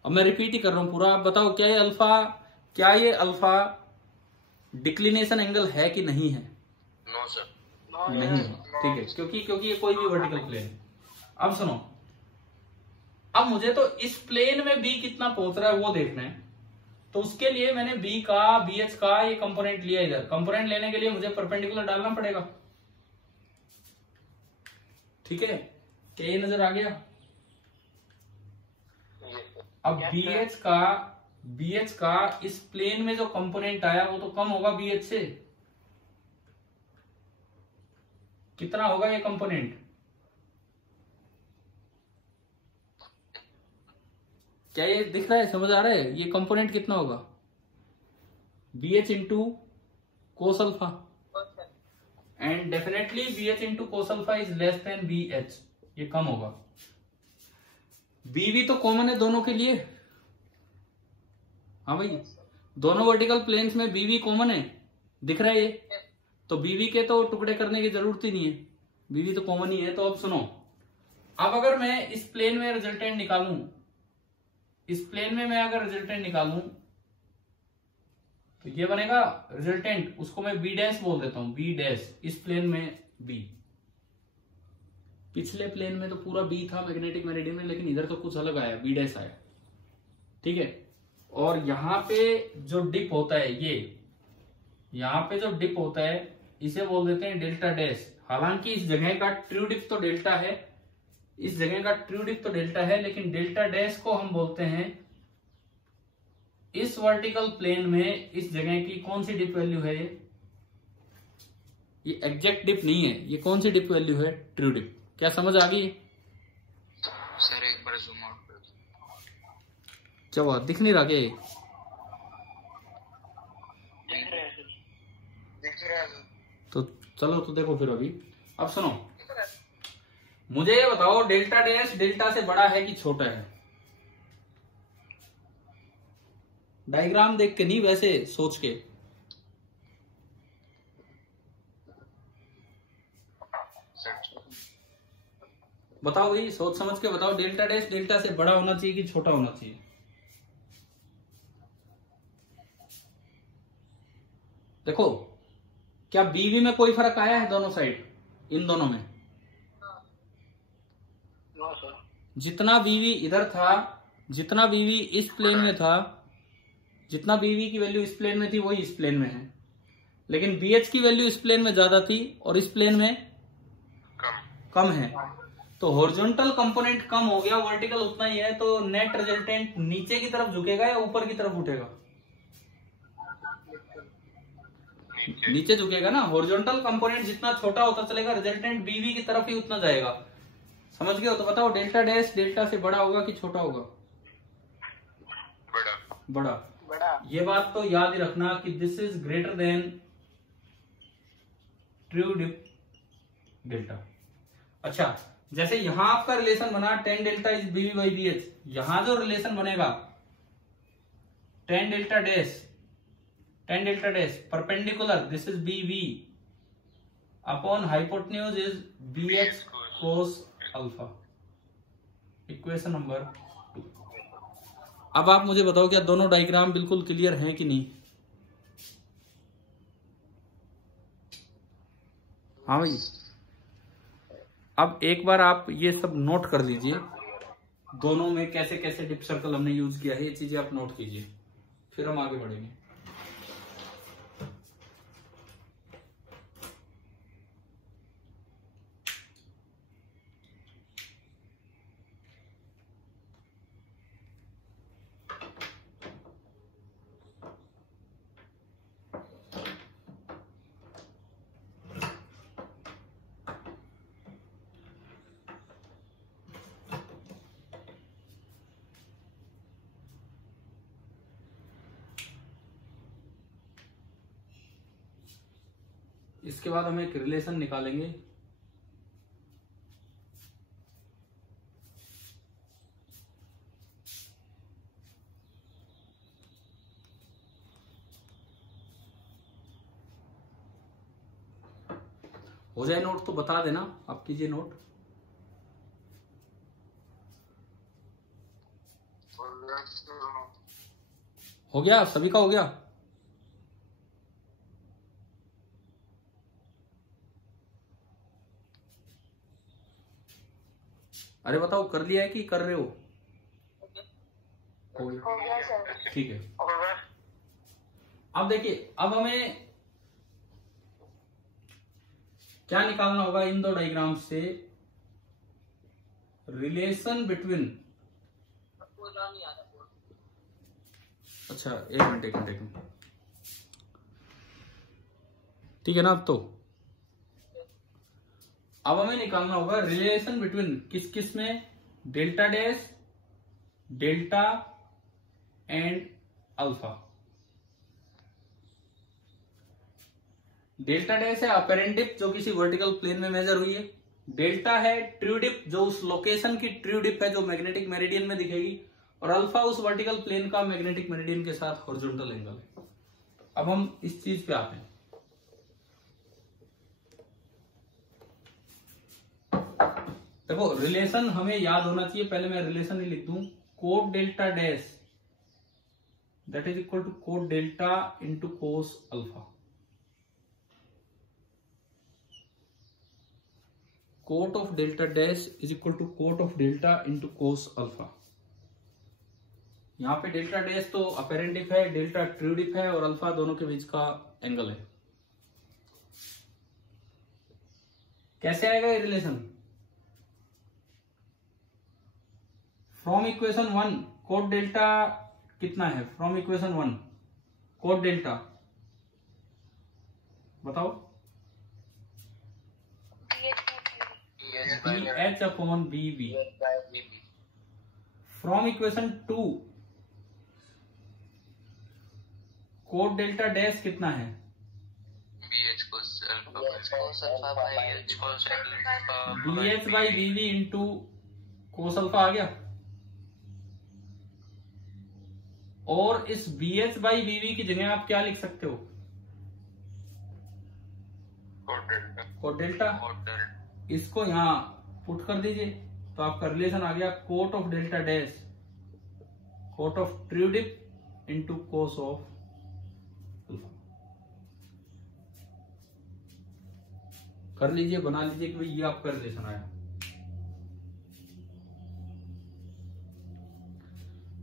अब मैं रिपीट ही कर रहा हूं पूरा। आप बताओ क्या ये अल्फा डिक्लिनेशन एंगल है कि नहीं है? नो सर, नहीं है। ठीक है, क्योंकि ये कोई भी वर्टिकल प्लेन है। अब सुनो, अब मुझे तो इस प्लेन में B कितना पहुंच रहा है वो देखना है। तो उसके लिए मैंने बी का बी एच का ये कंपोनेंट लिया। इधर कंपोनेंट लेने के लिए मुझे परपेंडिकुलर डालना पड़ेगा, ठीक है। क्या ये नजर आ गया? अब बी एच का इस प्लेन में जो कंपोनेंट आया वो तो कम होगा बी एच से। कितना होगा ये कंपोनेंट? क्या ये दिख रहा है, समझ आ रहा है? ये कंपोनेंट कितना होगा? B H into cos alpha, and definitely B H into cos alpha is less than B H, ये कम होगा। बी भी तो कॉमन है दोनों के लिए। हाँ भाई, दोनों वर्टिकल प्लेन्स में बी भी कॉमन है, दिख रहा है ये। तो बीवी के तो टुकड़े करने की जरूरत ही नहीं है, बीवी तो कॉमन ही है। तो अब सुनो, अब अगर मैं इस प्लेन में रिजल्टेंट निकालूं, इस प्लेन में मैं अगर रिजल्टेंट निकालूं तो ये बनेगा रिजल्टेंट, उसको मैं बी डैश बोल देता हूं, बी डैश। इस प्लेन में बी, पिछले प्लेन में तो पूरा बी था मैग्नेटिक मेरिडियन में, लेकिन इधर तो कुछ अलग आया, बी डैश आया, ठीक है। और यहां पे जो डिप होता है, ये यहां पे जो डिप होता है इसे बोल देते हैं डेल्टा डैश। हालांकि इस जगह का ट्रू डिप तो डेल्टा है, इस जगह का ट्रू डिप तो डेल्टा है, लेकिन डेल्टा डैश को हम बोलते हैं इस वर्टिकल प्लेन में इस जगह की कौन सी डिप वैल्यू है? ये एग्जैक्ट डिप नहीं है, ये कौन सी डिप वैल्यू है? True dip. क्या समझ आ गई सर? एक बार जूम आउट कर दो। क्या हुआ, दिख नहीं रहा क्या? दिख रहा है तो चलो तो देखो फिर अभी। अब सुनो, मुझे ये बताओ डेल्टा डैश डेल्टा से बड़ा है कि छोटा है? डायग्राम देख के नहीं, वैसे सोच के बताओ भाई, सोच समझ के बताओ। डेल्टा डैश डेल्टा से बड़ा होना चाहिए कि छोटा होना चाहिए? देखो, क्या बीवी में कोई फर्क आया है दोनों साइड, इन दोनों में? जितना बीवी इधर था, जितना बीवी इस प्लेन में था, जितना बीवी की वैल्यू इस प्लेन में थी वही इस प्लेन में है, लेकिन बीएच की वैल्यू इस प्लेन में ज्यादा थी और इस प्लेन में कम है। तो हॉरिजॉन्टल कंपोनेंट कम हो गया, वर्टिकल उतना ही है, तो नेट रिजल्टेंट नीचे की तरफ झुकेगा या ऊपर की तरफ उठेगा? नीचे झुकेगा ना। हॉरिजॉन्टल कंपोनेंट जितना छोटा होता चलेगा, रिजल्टेंट बीवी की तरफ ही उतना जाएगा। समझ गए हो? तो बताओ डेल्टा डैश डेल्टा से बड़ा होगा कि छोटा होगा? बड़ा। ये बात तो याद ही रखना कि this is greater than true dip delta. अच्छा, जैसे यहां आपका रिलेशन बना tan delta is BV by B H, यहां जो रिलेशन बनेगा tan delta dash perpendicular, this is BV upon hypotenuse is B X cos alpha, equation number 2। अब आप मुझे बताओ, क्या दोनों डायग्राम बिल्कुल क्लियर हैं कि नहीं? हाँ भाई, अब एक बार आप ये सब नोट कर लीजिए, दोनों में कैसे कैसे डिप सर्कल हमने यूज किया है, ये चीजें आप नोट कीजिए, फिर हम आगे बढ़ेंगे। इसके बाद हम एक रिलेशन निकालेंगे, हो जाए नोट तो बता देना, आप कीजिए नोट। हो गया, सभी का हो गया? अरे बताओ, कर लिया है कि कर रहे हो? हो गया, हो गया सर। ठीक है। अब देखिए, अब हमें क्या निकालना होगा इन दो डायग्राम से, रिलेशन बिटवीन, अच्छा एक मिनट, ठीक है ना। अब हमें निकालना होगा रिलेशन बिटवीन किस किस में, delta dash, delta and alpha. Delta dash है अपेरेंट डिप जो किसी वर्टिकल प्लेन में मेजर हुई है, डेल्टा है ट्रू डिप जो उस लोकेशन की ट्रू डिप है जो मैग्नेटिक मेरिडियन में दिखेगी, और अल्फा उस वर्टिकल प्लेन का मैग्नेटिक मेरिडियन के साथ हॉरिजॉन्टल एंगल है। अब हम इस चीज पे आते हैं। देखो रिलेशन हमें याद होना चाहिए, पहले मैं रिलेशन ही लिख दूं, cot delta dash that is equal to cot delta into cos alpha. Cot of delta dash is equal to cot of delta into cos alpha. यहां पे डेल्टा डैश तो अपेरेंट डिप है, डेल्टा ट्रू डिप है, और alpha दोनों के बीच का angle है। कैसे आएगा ये relation? From equation 1 cot delta कितना है, फ्रॉम इक्वेशन 1 कोट डेल्टा बताओ, BH upon BB। From equation 2 cot delta dash कितना है, BH by BB into cos alpha आ गया। और इस BH बाई BB की जगह आप क्या लिख सकते हो, कोट डेल्टा। इसको यहां पुट कर दीजिए तो आपका रिलेशन आ गया cot of delta dash cot of true dip into cos of alpha. कर लीजिए, बना लीजिए कि भाई ये आपका रिलेशन आया।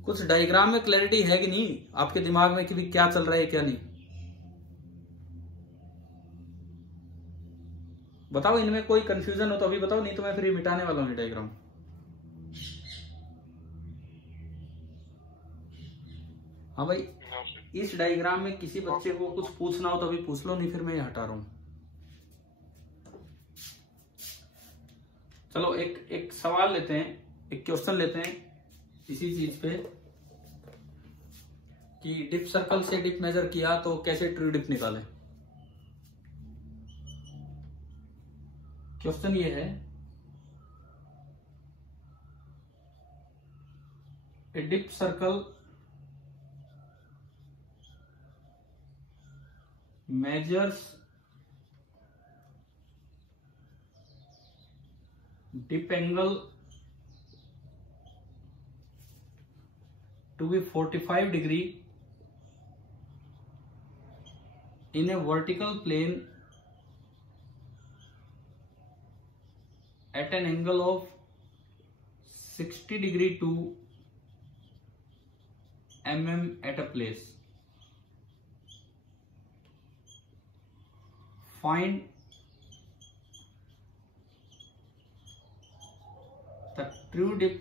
कुछ डायग्राम में क्लैरिटी है कि नहीं आपके दिमाग में कि भी क्या चल रहा है क्या नहीं, बताओ। इनमें कोई कंफ्यूजन हो तो अभी बताओ, नहीं तो मैं फिर ये मिटाने वाला हूं डायग्राम। हाँ भाई, इस डायग्राम में किसी बच्चे को कुछ पूछना हो तो अभी पूछ लो, नहीं फिर मैं ये हटा रहा हूं। चलो एक सवाल लेते हैं, एक क्वेश्चन लेते हैं इसी चीज पे कि डिप सर्कल से डिप मेजर किया तो कैसे ट्रू डिप निकालें। क्वेश्चन ये है, a dip circle measures dip angle to be 45 degree in a vertical plane at an angle of 60 degree to mm at a place. Find the true dip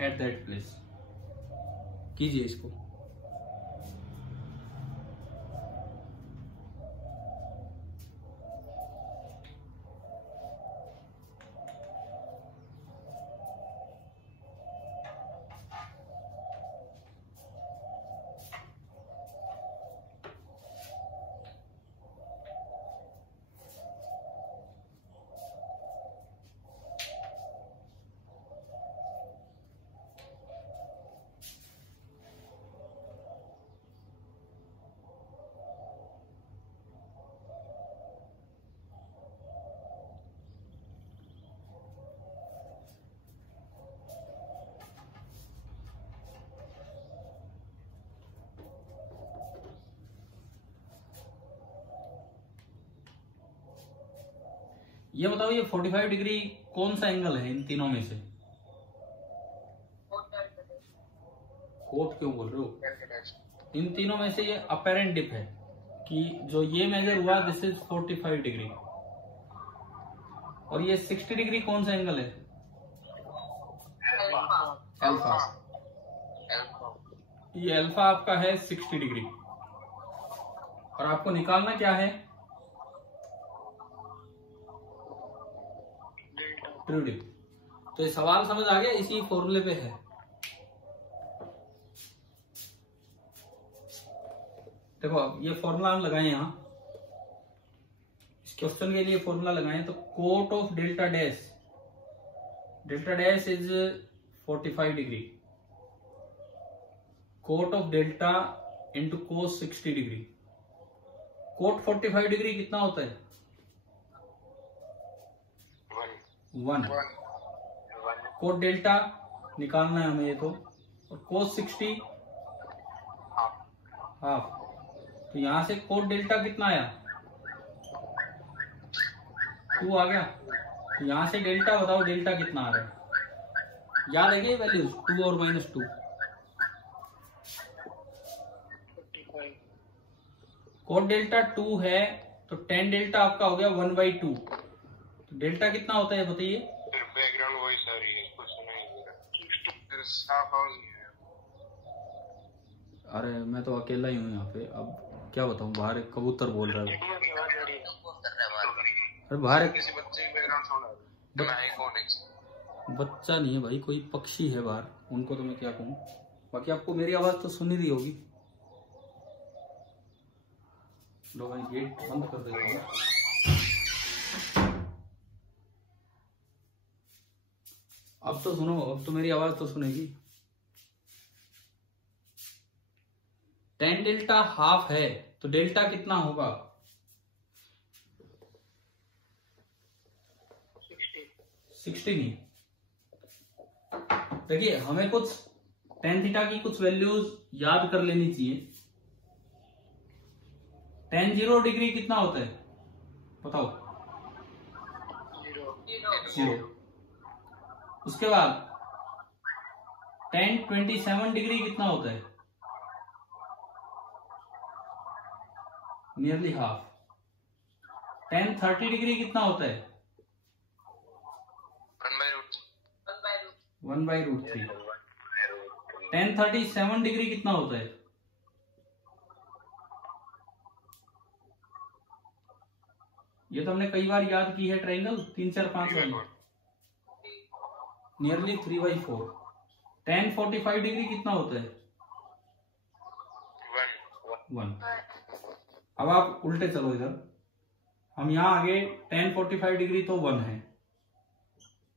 at that place. कीजिए इसको। ये बताओ, ये 45 degree कौन सा angle है इन तीनों में से? कोट क्यों बोल रहे हो? इन तीनों में से ये अपेरेंट डिप है कि जो ये मेजर हुआ दिस इज 45 डिग्री, और ये 60 डिग्री कौन सा एंगल है? अल्फा। ये अल्फा आपका है 60 डिग्री, और आपको निकालना क्या है? True dip. तो ये सवाल समझ आ गया, इसी फॉर्मूले पे है। देखो अब ये फॉर्मूला हम लगाए यहां, इस क्वेश्चन के लिए फॉर्मूला लगाए तो cot of delta dash is 45 degree, cot of delta into cos 60 degree. Cot 45 degree कितना होता है? 1। कोट डेल्टा निकालना है हमें ये तो, और कोस 60 हाफ। तो यहां से कोट डेल्टा कितना आया? 2 आ गया। तो यहां से डेल्टा बताओ, डेल्टा कितना आ रहा है? याद है ये वैल्यूज 2 और -2। कोट डेल्टा 2 है तो tan डेल्टा आपका हो गया 1/2। तो डेल्टा कितना होता है बताइए? बैकग्राउंड वॉइस आ रही है, कुछ सुनाई नहीं दे रहा। अरे मैं तो अकेला ही हूँ यहाँ पे, अब क्या बताऊँ, बाहर एक कबूतर बोल रहा है। अरे बाहर किसी बच्चे की बैकग्राउंड साउंड आ रहा है। कौन है? बच्चा नहीं है भाई, कोई पक्षी है बाहर, उनको तो मैं क्या कहूँ। बाकी आपको मेरी आवाज तो सुन ही रही होगी। लो भाई गेट बंद कर देता हूँ। अब तो सुनो, अब तो मेरी आवाज तो सुनेगी। tan डेल्टा हाफ है तो डेल्टा कितना होगा? 60 नहीं। देखिए हमें कुछ tan थीटा की कुछ वैल्यूज याद कर लेनी चाहिए। tan 0 डिग्री कितना होता है बताओ? 0। उसके बाद tan 27 डिग्री कितना होता है? Nearly half. tan 30 डिग्री कितना होता है? 1/√3। tan 37 डिग्री कितना होता है? ये तो हमने कई बार याद की है, ट्रायंगल 3, 4, 5 वाली, नियरली 3/4। tan 45 डिग्री कितना होता है? 1। अब आप उल्टे चलो इधर, हम यहां आगे tan 45 डिग्री तो 1 है,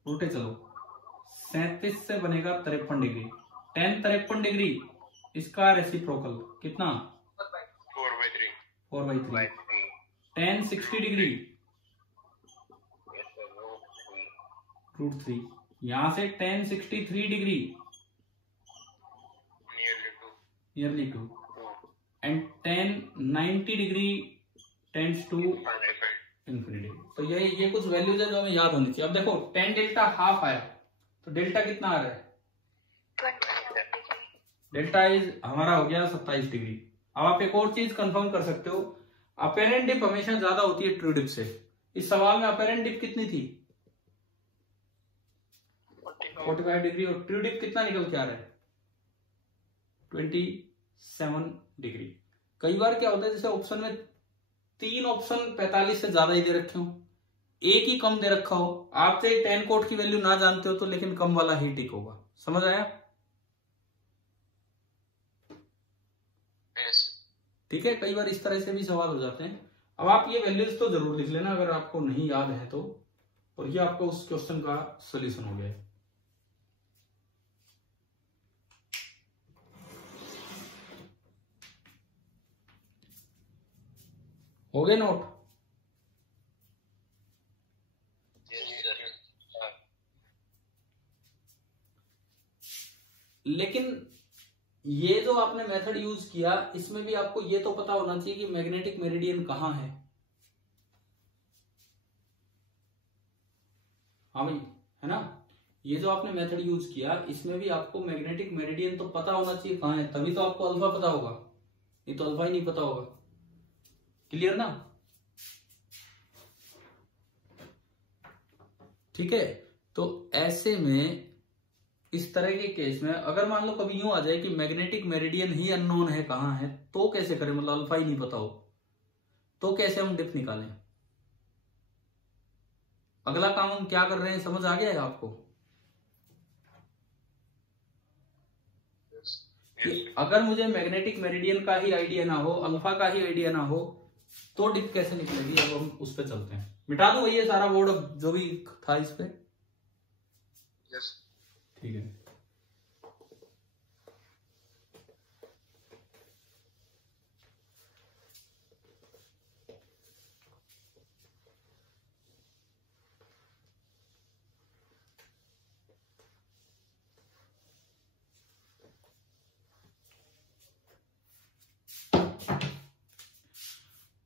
उल्टे चलो 37 से बनेगा 53 डिग्री। tan 53 डिग्री इसका रेसिप्रोकल कितना? 4/3। tan 60 degree √3। यहां से tan 63 degree nearly 2, and tan 90 degree tends to infinity. तो ये कुछ वैल्यूज है जो हमें याद होनी चाहिए। अब देखो tan डेल्टा हाफ आया तो डेल्टा कितना आ रहा है? डेल्टा इज हमारा हो गया 27 डिग्री। अब आप एक और चीज कंफर्म कर सकते हो, अपेरेंट डिप हमेशा ज्यादा होती है ट्रू डिप से। इस सवाल में अपेरेंट डिप कितनी थी? 45 डिग्री, और ट्रू डिप कितना निकल के आ रहा है? 27 डिग्री। कई बार क्या होता है, जैसे ऑप्शन में 3 ऑप्शन 45 से ज्यादा ही दे रखे हो, एक ही कम दे रखा हो, आप चाहे tan कोट की वैल्यू ना जानते हो तो लेकिन कम वाला ही टिक होगा। समझ आया? ठीक है, कई बार इस तरह से भी सवाल हो जाते हैं। अब आप ये वैल्यूज तो जरूर लिख लेना अगर आपको नहीं याद है तो, और ये आपका उस क्वेश्चन का सोल्यूशन हो गया। हो गए नोट? लेकिन ये जो आपने मेथड यूज किया इसमें भी आपको ये तो पता होना चाहिए कि मैग्नेटिक मेरिडियन कहाँ है। हाँ भाई, है ना। ये जो आपने मेथड यूज किया इसमें भी आपको मैग्नेटिक मेरिडियन तो पता होना चाहिए कहाँ है, तभी तो आपको अल्फा पता होगा, ये तो अल्फा ही नहीं पता होगा। क्लियर ना। ठीक है, तो ऐसे में इस तरह के केस में अगर मान लो कभी यूं आ जाए कि मैग्नेटिक मेरिडियन ही अननोन है कहाँ है, तो कैसे करें, मतलब अल्फा ही नहीं पता हो तो कैसे हम डिप निकालें। अगला काम हम क्या कर रहे हैं समझ आ गया है आपको, कि अगर मुझे मैग्नेटिक मेरिडियन का ही आइडिया ना हो, अल्फा का ही आइडिया ना हो, तो डिप कैसे निकलेगी। अब हम उस पर चलते हैं, मिटा दो ये सारा बोर्ड जो भी था इस पे। यस ठीक है,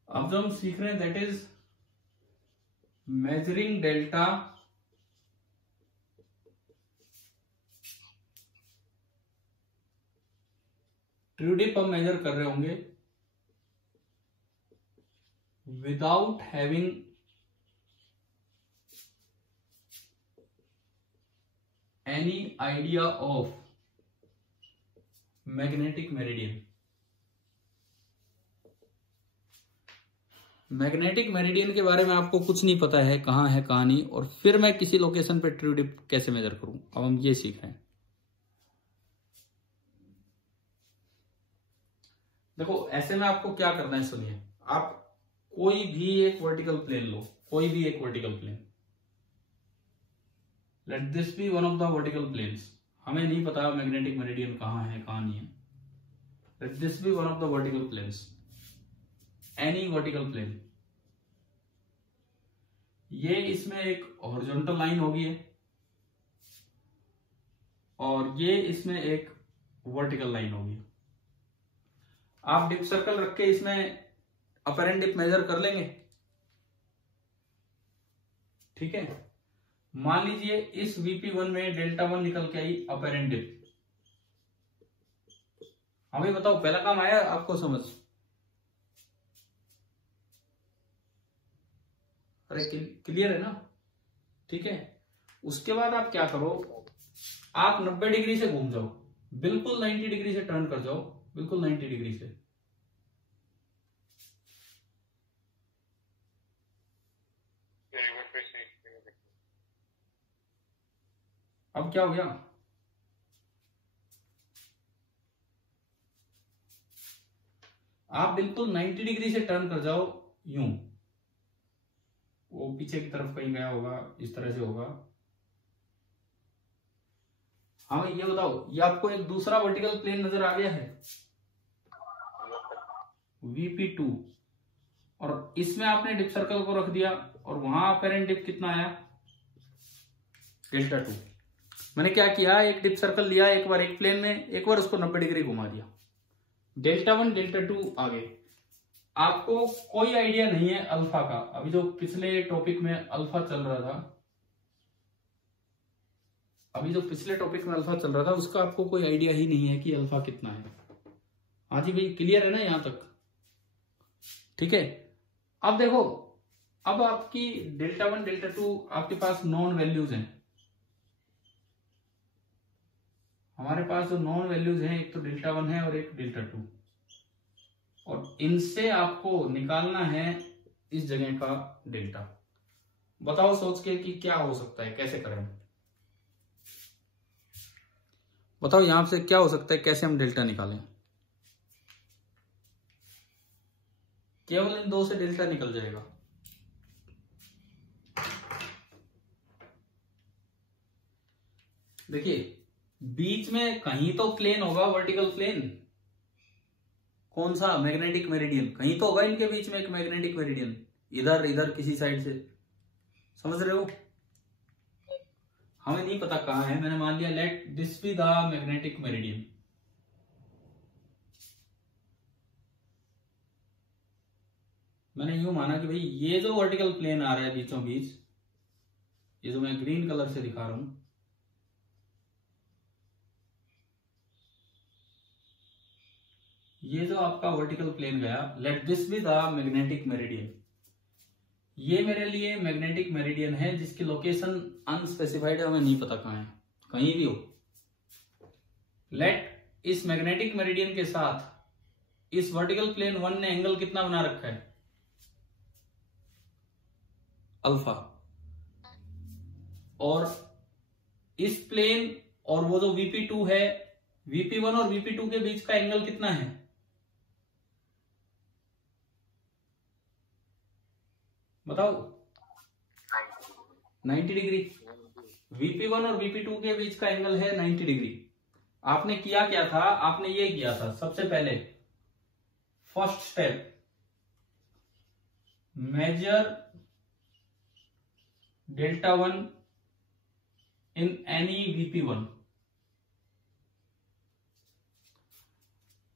अब जो हम सीख रहे हैं that is measuring delta true dip हम मेजर कर रहे होंगे without having any idea of magnetic meridian. Magnetic meridian के बारे में आपको कुछ नहीं पता है कहाँ है कहाँ नहीं, और फिर मैं किसी लोकेशन पे ट्रू डिप कैसे मेजर करूं, अब हम ये सीख रहे हैं। देखो ऐसे में आपको क्या करना है, सुनिए, आप कोई भी एक वर्टिकल प्लेन लो, कोई भी एक vertical plane, let this be one of the vertical planes. हमें नहीं पता मैग्नेटिक मेरिडियन कहाँ है कहाँ नहीं है, let this be one of the vertical planes, any vertical plane. ये इसमें एक हॉरिजॉन्टल लाइन होगी और ये इसमें एक वर्टिकल लाइन होगी। आप डिप सर्कल रख के इसमें अपरेंट डिप मेजर कर लेंगे। ठीक है, मान लीजिए इस VP1 में डेल्टा 1 निकल के आई अपरेंट डिप। हमें बताओ पहला काम आया आपको समझ? अरे क्लियर है ना। ठीक है, उसके बाद आप क्या करो, आप 90 डिग्री से घूम जाओ, बिल्कुल 90 डिग्री से टर्न कर जाओ, बिल्कुल 90 डिग्री से। अब क्या हो गया, आप बिल्कुल 90 डिग्री से टर्न कर जाओ यूं, वो पीछे की तरफ कहीं गया होगा, इस तरह से होगा। हाँ ये बताओ, ये आपको एक दूसरा वर्टिकल प्लेन नजर आ गया है VP2, और इसमें आपने डिप सर्कल को रख दिया और वहां अपेरेंट डिप कितना आया, डेल्टा 2। मैंने क्या किया, एक डिप सर्कल लिया एक बार एक प्लेन में, एक बार उसको 90 डिग्री घुमा दिया, डेल्टा 1 डेल्टा 2 आ गए। आपको कोई आइडिया नहीं है अल्फा का, अभी जो पिछले टॉपिक में अल्फा चल रहा था, अभी जो पिछले टॉपिक में अल्फा चल रहा था उसका आपको कोई आइडिया ही नहीं है कि अल्फा कितना है। हाँ जी भाई, क्लियर है ना यहां तक? ठीक है, अब देखो, अब आपकी डेल्टा 1 डेल्टा 2 आपके पास नॉन वैल्यूज हैं। हमारे पास जो नॉन वैल्यूज हैं, एक तो डेल्टा 1 है और एक डेल्टा 2, और इनसे आपको निकालना है इस जगह का डेल्टा। बताओ सोच के कि क्या हो सकता है, कैसे करें, बताओ यहां से क्या हो सकता है, कैसे हम डेल्टा निकालें। केवल इन दो से डेल्टा निकल जाएगा। देखिए बीच में कहीं तो प्लेन होगा, वर्टिकल प्लेन, कौन सा, मैग्नेटिक मेरिडियन, कहीं तो होगा इनके बीच में एक मैग्नेटिक मेरिडियन, इधर इधर किसी साइड से, समझ रहे हो? हमें नहीं पता कहां है, मैंने मान लिया late this be the magnetic meridian. मैंने यूं माना कि भाई ये जो वर्टिकल प्लेन आ रहा है बीचों बीच, ये जो मैं ग्रीन कलर से दिखा रहा हूं, ये जो आपका वर्टिकल प्लेन गया, late this be the magnetic meridian. ये मेरे लिए मैग्नेटिक मेरिडियन है जिसकी लोकेशन अनस्पेसिफाइड है, हमें नहीं पता कहां है, कहीं भी हो। लेट इस मैग्नेटिक मेरिडियन के साथ इस वर्टिकल प्लेन 1 ने एंगल कितना बना रखा है, अल्फा। और इस प्लेन और वो जो VP2 है, VP1 और VP2 के बीच का एंगल कितना है, बताओ, 90 डिग्री। VP1 और VP2 के बीच का एंगल है 90 डिग्री। आपने किया क्या था, आपने ये किया था सबसे पहले, first step, measure delta 1 in any VP1।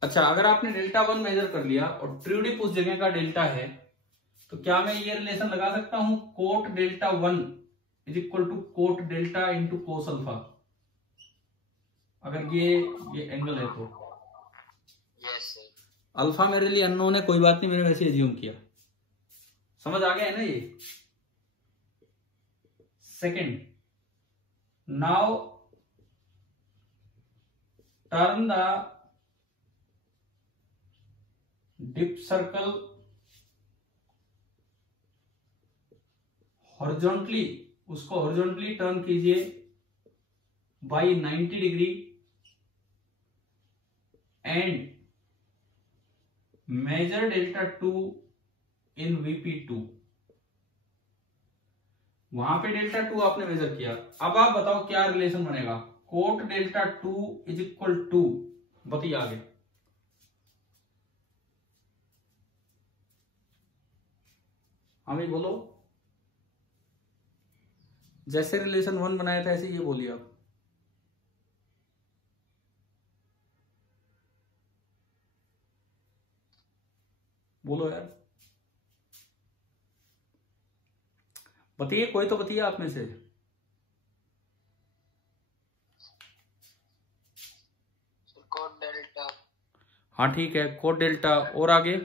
अच्छा, अगर आपने डेल्टा 1 मेजर कर लिया और ट्रू डिप उस जगह का डेल्टा है, तो क्या मैं ये रिलेशन लगा सकता हूं, cot delta 1 is equal to cot delta into cos alpha, अगर ये एंगल है तो। यस अल्फा मेरे लिए अननोन है, कोई बात नहीं, मैंने वैसे एज्यूम किया। समझ आ गया है ना ये। Second, now turn the dip circle horizontally, उसको हॉरिजॉन्टली टर्न कीजिए by 90 degree and measure delta 2 in VP2। वहां पे डेल्टा 2 आपने मेजर किया। अब आप बताओ क्या रिलेशन बनेगा, cot delta 2 is equal to, बताइए आगे। हमें बोलो, जैसे रिलेशन 1 बनाया था ऐसे ये बोलिए आप। बोलो यार, बताइए, कोई तो बताइए आप में से। Cot delta. हाँ ठीक है, कोट डेल्टा, और आगे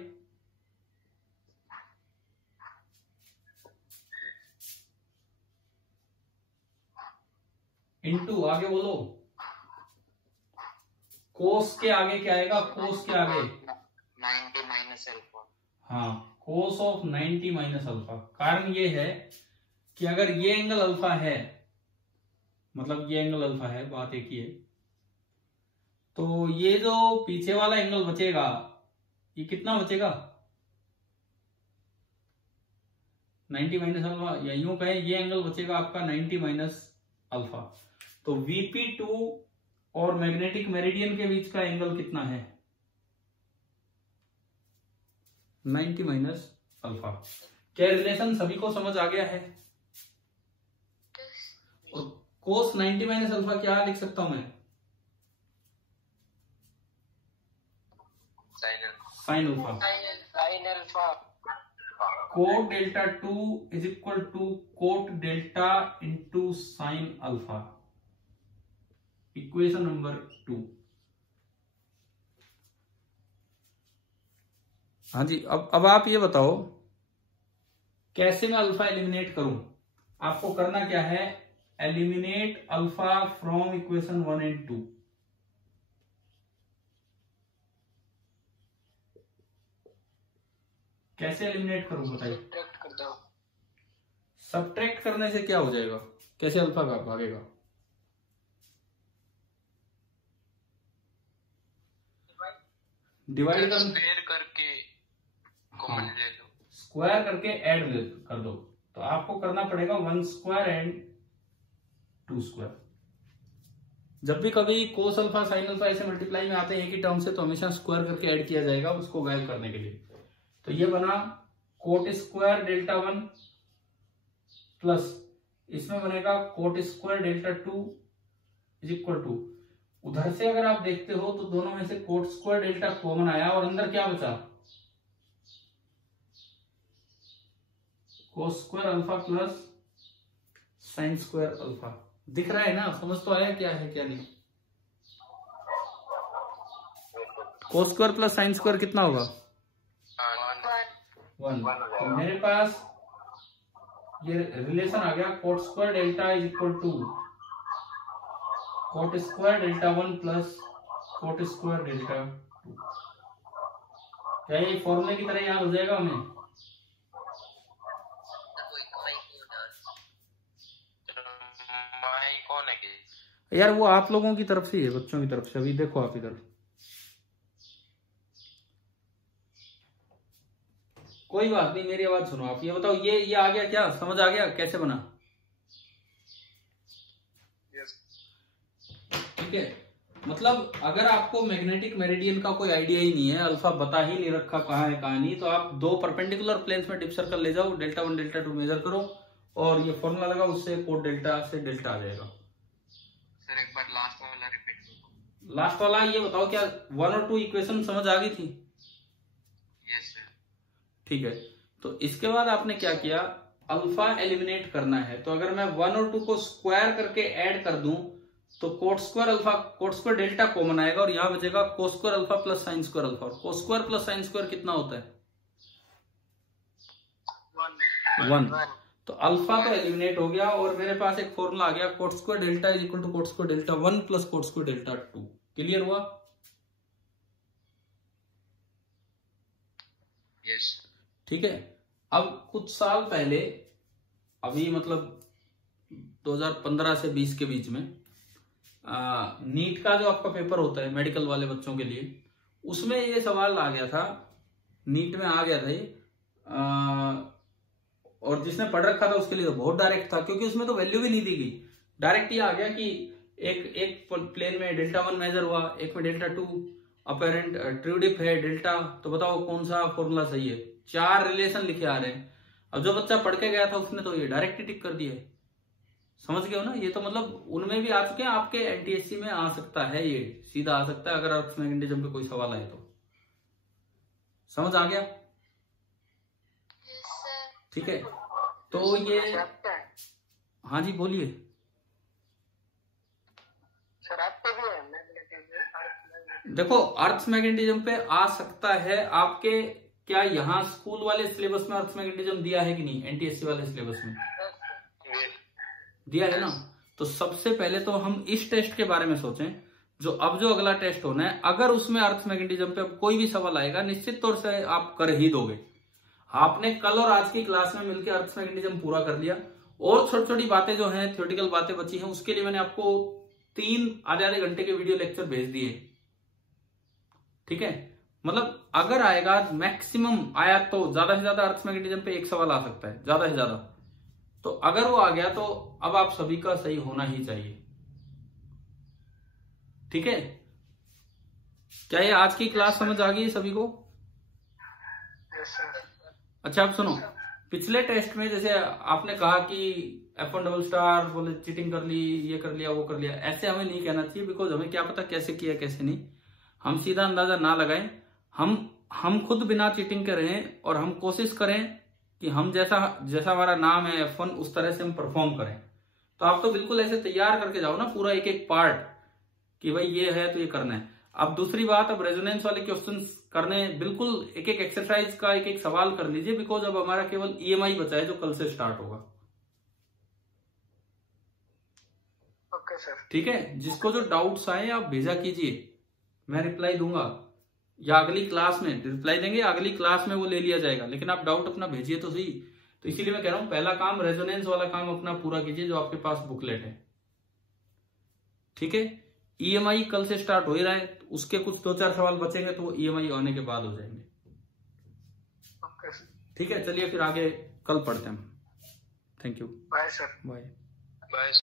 इनटू, आगे बोलो, कोस के आगे क्या आएगा, कोस के आगे 90 माइनस अल्फा। हाँ, कोस ऑफ 90 माइनस अल्फा। कारण ये है कि अगर ये एंगल अल्फा है, मतलब ये एंगल अल्फा है, बात एक ही है, तो ये जो पीछे वाला एंगल बचेगा, ये कितना बचेगा, 90 माइनस अल्फा, या यूं कहें ये एंगल बचेगा आपका 90 माइनस अल्फा। तो VP2 और मैग्नेटिक मेरिडियन के बीच का एंगल कितना है, 90 माइनस अल्फा। क्या रिलेशन सभी को समझ आ गया है? और कोस 90 माइनस अल्फा क्या लिख सकता हूं मैं, sine alpha. Sine alpha. Cot delta 2 is equal to cot delta into sine alpha, equation number 2। हाँ जी, अब आप ये बताओ कैसे मैं अल्फा एलिमिनेट करूं। आपको करना क्या है, eliminate alpha from equation 1 and 2। कैसे एलिमिनेट करूं बताइए। सब्ट्रैक्ट कर दो। सब्ट्रैक्ट करने से क्या हो जाएगा, कैसे अल्फा का भागेगा, डिवाइड कर, स्क्वायर करके कॉमन ले लो, स्क्वायर करके ऐड कर दो। तो आपको करना पड़ेगा 1 स्क्वायर एंड 2 स्क्वायर। जब भी कभी कोस अल्फा साइन अल्फा ऐसे मल्टीप्लाई में आते हैं एक ही टर्म से, तो हमेशा स्क्वायर करके ऐड किया जाएगा उसको गायब करने के लिए। तो ये बना कोट स्क्वायर डेल्टा 1 प्लस इसमें बनेगा cot square delta 2 is equal to, उधर से अगर आप देखते हो तो दोनों में से कोट स्क्वायर डेल्टा कॉमन आया और अंदर क्या बचा, कोस square alpha plus sine square alpha. दिख रहा है ना, समझ तो आया क्या है क्या नहीं। कोस स्क्वायर प्लस साइन स्क्वायर कितना होगा? 1। तो मेरे पास ये रिलेशन आ गया, cot square delta is equal to cot square delta 1 plus cot square delta 2। क्या ये फॉर्मूले की तरह याद हो जाएगा हमें? कौन है कि यार वो आप लोगों की तरफ से ही है, बच्चों की तरफ से। अभी देखो आप इधर, कोई बात नहीं, मेरी आवाज सुनो। आप ये बताओ, ये आ गया क्या? समझ आ गया कैसे बना? ठीक है, मतलब अगर आपको मैग्नेटिक मेरिडियन का कोई आइडिया ही नहीं है, अल्फा बता ही नहीं रखा कहाँ है कहाँ नहीं, तो आप 2 परपेंडिकुलर प्लेन्स में डिप सर्कल ले जाओ, डेल्टा 1 डेल्टा 2 मेजर करो और ये फॉर्मूला लगाओ, उससे कोट डेल्टा से डेल्टा आ जाएगा। सर एक बार लास्ट वाला रिपीट करो। लास्ट वाला ये बताओ, क्या 1 और 2 इक्वेशन समझ आ गई थी? Yes sir. ठीक है, तो इसके बाद आपने क्या किया, अल्फा एलिमिनेट करना है। तो अगर मैं 1 और 2 को स्क्वायर करके ऐड कर दूं तो cot square alpha, cot square delta common आएगा और यहां बचेगा cos square alpha plus sine square alpha. और cos square plus sine square कितना होता है? 1। तो अल्फा तो एलिमिनेट हो गया और मेरे पास एक फॉर्मूला आ गया, cot square delta is equal to cot square delta 1 plus cot square delta 2। Clear हुआ? यस। ठीक है, अब कुछ साल पहले, अभी मतलब 2015 से 20 के बीच में, नीट का जो आपका पेपर होता है मेडिकल वाले बच्चों के लिए, उसमें ये सवाल आ गया था, नीट में आ गया था ये, और जिसने पढ़ रखा था उसके लिए तो बहुत डायरेक्ट था, क्योंकि उसमें तो वैल्यू भी नहीं दी गई। डायरेक्ट ये आ गया कि एक प्लेन में डेल्टा 1 मेजर हुआ, एक में डेल्टा 2, अपेरेंट ट्रू डिप है डेल्टा, तो बताओ कौन सा फॉर्मूला सही है? 4 रिलेशन लिखे आ रहे हैं। अब जो बच्चा पढ़ के गया था उसने तो ये डायरेक्ट ही टिक कर दिया है। समझ गए हो ना? ये तो मतलब उनमें भी आ चुके हैं, आपके एनटीएससी में आ सकता है, ये सीधा आ सकता है अगर अर्थ मैग्नेटिज्म पे कोई सवाल आए तो। समझ आ गया? ठीक है, तो ये, हाँ जी बोलिए। सर आपके भी है देखो अर्थ मैग्नेटिज्म पे आ सकता है आपके, क्या यहाँ स्कूल वाले सिलेबस में अर्थ मैग्नेटिज्म दिया है कि नहीं? एनटीएससी वाले सिलेबस में दिया है ना? तो सबसे पहले तो हम इस टेस्ट के बारे में सोचें, जो अगला टेस्ट होना है, अगर उसमें अर्थ मैग्नेटिज्म पे कोई भी सवाल आएगा निश्चित तौर से आप कर ही दोगे। आपने कल और आज की क्लास में मिलकर अर्थ मैग्नेटिज्म पूरा कर लिया, और छोटी छोटी बातें जो हैं, थ्योरेटिकल बातें बची हैं, उसके लिए मैंने आपको 3 आधे घंटे के वीडियो लेक्चर भेज दिए। ठीक है, मतलब अगर आएगा, मैक्सिमम आया तो ज्यादा से ज्यादा अर्थ मैग्नेटिज्म पे एक सवाल आ सकता है, ज्यादा से ज्यादा। तो अगर वो आ गया तो अब आप सभी का सही होना ही चाहिए। ठीक है, क्या ये आज की क्लास समझ आ गई सभी को? अच्छा आप सुनो, पिछले टेस्ट में जैसे आपने कहा कि F1 डबल स्टार बोले चीटिंग कर ली, ये कर लिया वो कर लिया, ऐसे हमें नहीं कहना चाहिए, बिकॉज हमें क्या पता कैसे किया कैसे नहीं। हम सीधा अंदाजा ना लगाएं, हम खुद बिना चीटिंग के रहें और हम कोशिश करें कि हम जैसा हमारा नाम है F1 उस तरह से हम परफॉर्म करें। तो आप तो बिल्कुल ऐसे तैयार करके जाओ ना पूरा एक एक पार्ट कि भाई ये है तो ये करना है। अब दूसरी बात, अब रेजोनेंस वाले क्वेश्चंस करने, बिल्कुल एक एक एक्सरसाइज का एक एक सवाल कर लीजिए, बिकॉज अब हमारा केवल EMI बचा है जो कल से स्टार्ट होगा। Okay sir. ठीक है, जिसको जो डाउट्स आए आप भेजा कीजिए, मैं रिप्लाई दूंगा, या अगली क्लास में रिप्लाई देंगे, अगली क्लास में वो ले लिया जाएगा, लेकिन आप डाउट अपना भेजिए तो सही। तो इसीलिए मैं कह रहा हूं पहला काम रेजोनेंस वाला काम अपना पूरा कीजिए जो आपके पास बुकलेट है। ठीक है, EMI कल से स्टार्ट हो ही रहा है, तो उसके कुछ 2-4 सवाल बचेंगे तो वो EMI आने के बाद हो जाएंगे। ठीक है, चलिए फिर आगे कल पढ़ते हैं। Thank you, bye sir. Bye. Bye.